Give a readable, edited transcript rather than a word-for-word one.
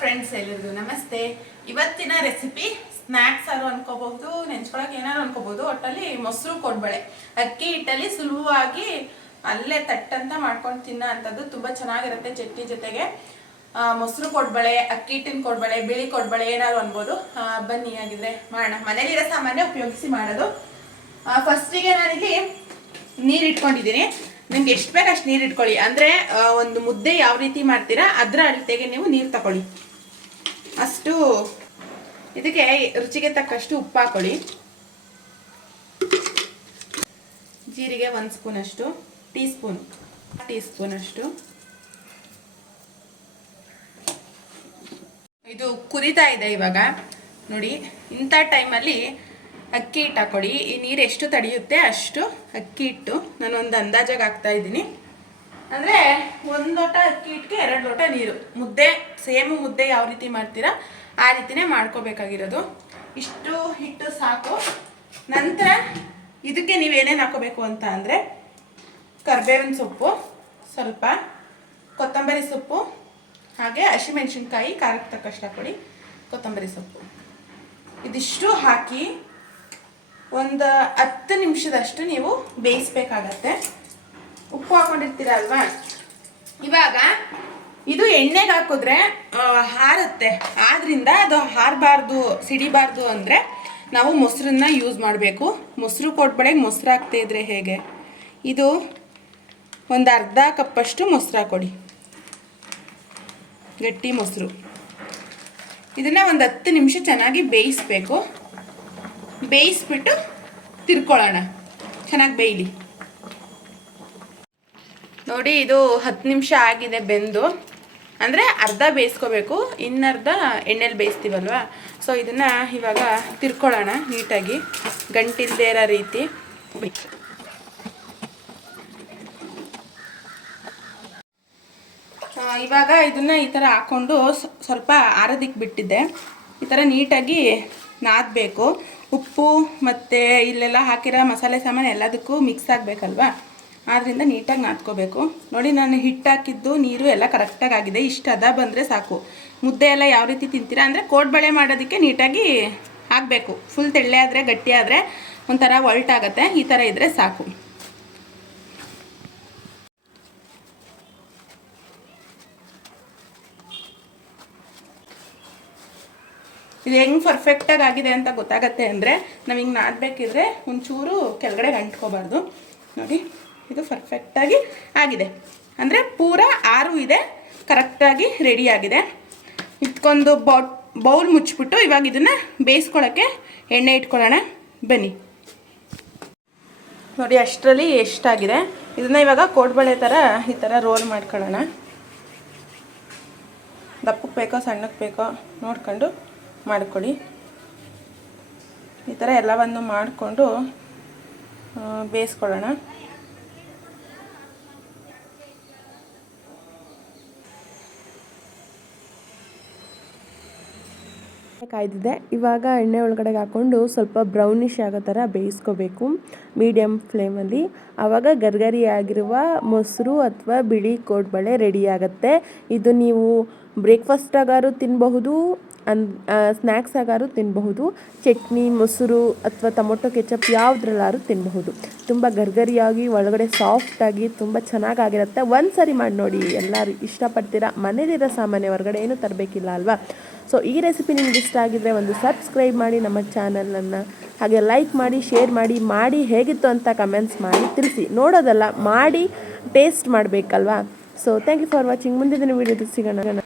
Friends, ಎಲ್ಲರಿಗೂ ನಮಸ್ತೆ. ಇವತ್ತಿನ ರೆಸಿಪಿ ಸ್ನ್ಯಾಕ್ಸ್ ಆರು ಅನ್ಕೋಬಹುದು, ನೆಂಚ್ಕೊಳಕ್ಕೆ ಏನಾರು ಅನ್ಕೋಬಹುದು. ಒಟ್ಟಲ್ಲಿ ಮೊಸರು ಕೋಡ್ಬಳೆ ಅಕ್ಕಿ ಹಿಟ್ಟಲ್ಲಿ ಸುಲಭವಾಗಿ ಅಲ್ಲೇ ತಟ್ಟಂತ ಮಾಡ್ಕೊಂಡು ತಿನ್ನೋ ಅಂಥದ್ದು ತುಂಬಾ ಚೆನ್ನಾಗಿರುತ್ತೆ. ಚಟ್ನಿ ಜೊತೆಗೆ ಮೊಸರು ಕೋಡ್ಬಳೆ, ಅಕ್ಕಿ ಹಿಟ್ಟಿನ ಕೋಡ್ಬಳೆ, ಬಿಳಿ ಕೋಡ್ಬಳೆ ಏನಾದ್ರು ಅನ್ಬೋದು. ಬನ್ನಿ ಆಗಿದ್ರೆ ಮಾಡೋಣ. ಮನೇಲಿರೋ ಸಾಮಾನ್ಯ ಉಪಯೋಗಿಸಿ ಮಾಡೋದು. ಫಸ್ಟಿಗೆ ನಾನಿಲ್ಲಿ ನೀರು ಇಟ್ಕೊಂಡಿದ್ದೀನಿ. ನಿಮ್ಗೆ ಎಷ್ಟು ಬೇಕು ಅಷ್ಟು ನೀರು ಇಟ್ಕೊಳ್ಳಿ. ಅಂದರೆ ಒಂದು ಮುದ್ದೆ ಯಾವ ರೀತಿ ಮಾಡ್ತೀರಾ ಅದರ ಅಳತೆಗೆ ನೀವು ನೀರು ತಗೊಳ್ಳಿ. ಅಷ್ಟು ಇದಕ್ಕೆ ರುಚಿಗೆ ತಕ್ಕಷ್ಟು ಉಪ್ಪು ಹಾಕೊಳ್ಳಿ. ಜೀರಿಗೆ 1 ಸ್ಪೂನ್ ಅಷ್ಟು, ಟೀ ಸ್ಪೂನ್ ಅಷ್ಟು. ಇದು ಕುದಿತಾ ಇದೆ ಇವಾಗ ನೋಡಿ. ಇಂಥ ಟೈಮಲ್ಲಿ ಅಕ್ಕಿ ಹಿಟ್ಟು ಹಾಕೊಳ್ಳಿ. ಈ ನೀರು ಎಷ್ಟು ತಡೆಯುತ್ತೆ ಅಷ್ಟು ಅಕ್ಕಿ ಹಿಟ್ಟು ನಾನೊಂದು ಅಂದಾಜಾಗಿ ಹಾಕ್ತಾ ಇದ್ದೀನಿ. ಅಂದರೆ 1 ಲೋಟ ಅಕ್ಕಿ ಹಿಟ್ಟಿಗೆ 2 ಲೋಟ ನೀರು. ಮುದ್ದೆ ಸೇಮ್ ಮುದ್ದೆ ಯಾವ ರೀತಿ ಮಾಡ್ತೀರಾ ಆ ರೀತಿನೇ ಮಾಡ್ಕೋಬೇಕಾಗಿರೋದು. ಇಷ್ಟು ಹಿಟ್ಟು ಸಾಕು. ನಂತರ ಇದಕ್ಕೆ ನೀವೇನೇನು ಹಾಕೋಬೇಕು ಅಂತ ಅಂದರೆ ಕರಿಬೇವಿನ ಸೊಪ್ಪು ಸ್ವಲ್ಪ, ಕೊತ್ತಂಬರಿ ಸೊಪ್ಪು, ಹಾಗೆ ಹಸಿಮೆಣಸಿನ್ಕಾಯಿ ಖಾರಕ್ಕೆ ತಕ್ಕಷ್ಟು ಹಾಕೊಳ್ಳಿ, ಕೊತ್ತಂಬರಿ ಸೊಪ್ಪು. ಇದಿಷ್ಟು ಹಾಕಿ ಒಂದು 10 ನಿಮಿಷದಷ್ಟು ನೀವು ಬೇಯಿಸ್ಬೇಕಾಗತ್ತೆ. ಉಪ್ಪು ಹಾಕೊಂಡಿರ್ತೀರ ಅಲ್ವಾ. ಇವಾಗ ಇದು ಎಣ್ಣೆಗೆ ಹಾಕಿದ್ರೆ ಹಾರುತ್ತೆ. ಆದ್ರಿಂದ ಅದು ಹಾರಬಾರ್ದು, ಸಿಡಿಬಾರ್ದು ಅಂದರೆ ನಾವು ಮೊಸರನ್ನ ಯೂಸ್ ಮಾಡಬೇಕು. ಮೊಸರು ಕೋಡ್ಬಳೆಗೆ ಮೊಸರು ಹಾಕ್ತಾ ಇದ್ರೆ ಹೇಗೆ, ಇದು ಒಂದು ಅರ್ಧ ಕಪ್ಪಷ್ಟು ಮೊಸರು ಹಾಕೊಡಿ, ಗಟ್ಟಿ ಮೊಸರು. ಇದನ್ನು ಒಂದು 10 ನಿಮಿಷ ಚೆನ್ನಾಗಿ ಬೇಯಿಸ್ಬೇಕು. ಬೇಯಿಸ್ಬಿಟ್ಟು ತಿರ್ಕೊಳ್ಳೋಣ, ಚೆನ್ನಾಗಿ ಬೇಯಲಿ. ನೋಡಿ, ಇದು 10 ನಿಮಿಷ ಆಗಿದೆ ಬೆಂದು. ಅಂದರೆ ಅರ್ಧ ಬೇಯಿಸ್ಕೋಬೇಕು, ಇನ್ನರ್ಧ ಎಣ್ಣೆಲಿ ಬೇಯಿಸ್ತೀವಲ್ವ. ಸೊ ಇದನ್ನು ಇವಾಗ ತಿರ್ಕೊಳ್ಳೋಣ ನೀಟಾಗಿ, ಗಂಟಿಲ್ದೇ ಇರೋ ರೀತಿ. ಇವಾಗ ಇದನ್ನು ಈ ಥರ ಹಾಕ್ಕೊಂಡು ಸ್ವಲ್ಪ ಆರೋದಕ್ಕೆ ಬಿಟ್ಟಿದ್ದೆ. ಈ ಥರ ನೀಟಾಗಿ ನಾದಬೇಕು. ಉಪ್ಪು ಮತ್ತು ಇಲ್ಲೆಲ್ಲ ಹಾಕಿರೋ ಮಸಾಲೆ ಸಾಮಾನು ಎಲ್ಲದಕ್ಕೂ ಮಿಕ್ಸ್ ಆಗಬೇಕಲ್ವ, ಆದ್ದರಿಂದ ನೀಟಾಗಿ ನಾದ್ಕೋಬೇಕು. ನೋಡಿ, ನಾನು ಹಿಟ್ಟು ಹಾಕಿದ್ದು ನೀರು ಎಲ್ಲ ಕರೆಕ್ಟಾಗಿ ಆಗಿದೆ. ಇಷ್ಟು ಹದ ಬಂದರೆ ಸಾಕು. ಮುದ್ದೆ ಎಲ್ಲ ಯಾವ ರೀತಿ ತಿಂತೀರಾ ಅಂದರೆ ಕೋಡ್ಬಳೆ ಮಾಡೋದಕ್ಕೆ ನೀಟಾಗಿ ಆಗಬೇಕು. ಫುಲ್ ತೆಳ್ಳೆ ಆದರೆ, ಗಟ್ಟಿ ಆದರೆ ಒಂಥರ ಒಲ್ಟಾಗತ್ತೆ. ಈ ಥರ ಇದ್ದರೆ ಸಾಕು. ಇದು ಹೆಂಗೆ ಪರ್ಫೆಕ್ಟಾಗಿ ಆಗಿದೆ ಅಂತ ಗೊತ್ತಾಗತ್ತೆ ಅಂದರೆ ನಾವು ಹಿಂಗೆ ನಾದಬೇಕಿದ್ರೆ ಒಂಚೂರು ಕೆಳಗಡೆ ಅಂಟ್ಕೋಬಾರ್ದು. ನೋಡಿ, ಇದು ಪರ್ಫೆಕ್ಟಾಗಿ ಆಗಿದೆ. ಅಂದರೆ ಪೂರ ಆರು ಇದೆ, ಕರೆಕ್ಟಾಗಿ ರೆಡಿಯಾಗಿದೆ. ಇದಕ್ಕೊಂದು ಬೌಲ್ ಮುಚ್ಚಿಬಿಟ್ಟು ಇವಾಗ ಇದನ್ನು ಬೇಯಿಸ್ಕೊಳ್ಳೋಕ್ಕೆ ಎಣ್ಣೆ ಇಟ್ಕೊಳ್ಳೋಣ. ಬನ್ನಿ ನೋಡಿ, ಅಷ್ಟರಲ್ಲಿ ಎಷ್ಟಾಗಿದೆ. ಇದನ್ನು ಇವಾಗ ಕೋಡ್ಬಳೆ ಥರ ಈ ಥರ ರೋಲ್ ಮಾಡ್ಕೊಳ್ಳೋಣ. ದಪ್ಪಕ್ಕೆ ಬೇಕೋ ಸಣ್ಣಕ್ಕೆ ಬೇಕೋ ನೋಡ್ಕೊಂಡು ಮಾಡ್ಕೊಳ್ಳಿ. ಈ ಥರ ಎಲ್ಲವನ್ನು ಮಾಡಿಕೊಂಡು ಬೇಯಿಸ್ಕೊಳ್ಳೋಣ. ಕಾಯ್ದಿದೆ. ಇವಾಗ ಎಣ್ಣೆ ಒಳಗಡೆ ಹಾಕ್ಕೊಂಡು ಸ್ವಲ್ಪ ಬ್ರೌನಿಷ್ ಆಗೋ ಥರ ಬೇಯಿಸ್ಕೋಬೇಕು ಮೀಡಿಯಮ್ ಫ್ಲೇಮಲ್ಲಿ. ಆವಾಗ ಗರ್ಗರಿಯಾಗಿರುವ ಮೊಸರು ಅಥವಾ ಬಿಳಿ ಕೋಡ್ಬಳೆ ರೆಡಿ ಆಗುತ್ತೆ. ಇದು ನೀವು ಬ್ರೇಕ್ಫಾಸ್ಟ್ ಆಗಾರು ತಿನ್ನಬಹುದು, ಸ್ನ್ಯಾಕ್ಸ್ ಆಗಾರು ತಿನ್ನಬಹುದು. ಚಟ್ನಿ, ಮೊಸರು ಅಥವಾ ಟೊಮೊಟೊ ಕೆಚಪ್ ಯಾವುದ್ರಲ್ಲಾರು ತಿನ್ನಬಹುದು. ತುಂಬ ಗರ್ಗರಿಯಾಗಿ ಒಳಗಡೆ ಸಾಫ್ಟಾಗಿ ತುಂಬ ಚೆನ್ನಾಗಿರುತ್ತೆ. ಒಂದು ಸರಿ ಮಾಡಿ ನೋಡಿ, ಎಲ್ಲರೂ ಇಷ್ಟಪಡ್ತೀರಾ. ಮನೇಲಿರೋ ಸಾಮಾನ್ಯ ಹೊರಗಡೆ ಏನೂ ತರಬೇಕಿಲ್ಲ ಅಲ್ವಾ. ಸೊ ಈ ರೆಸಿಪಿ ನಿಮ್ಗೆ ಇಷ್ಟ ಆಗಿದ್ರೆ ಒಂದು ಸಬ್ಸ್ಕ್ರೈಬ್ ಮಾಡಿ ನಮ್ಮ ಚಾನಲನ್ನು, ಹಾಗೆ ಲೈಕ್ ಮಾಡಿ, ಶೇರ್ ಮಾಡಿ ಹೇಗಿತ್ತು ಅಂತ ಕಮೆಂಟ್ಸ್ ಮಾಡಿ ತಿಳಿಸಿ. ನೋಡೋದಲ್ಲ, ಮಾಡಿ ಟೇಸ್ಟ್ ಮಾಡಬೇಕಲ್ವಾ. So thank you for watching. ಮುಂದಿನ ವಿಡಿಯೋದಲ್ಲಿ ಸಿಗೋಣ.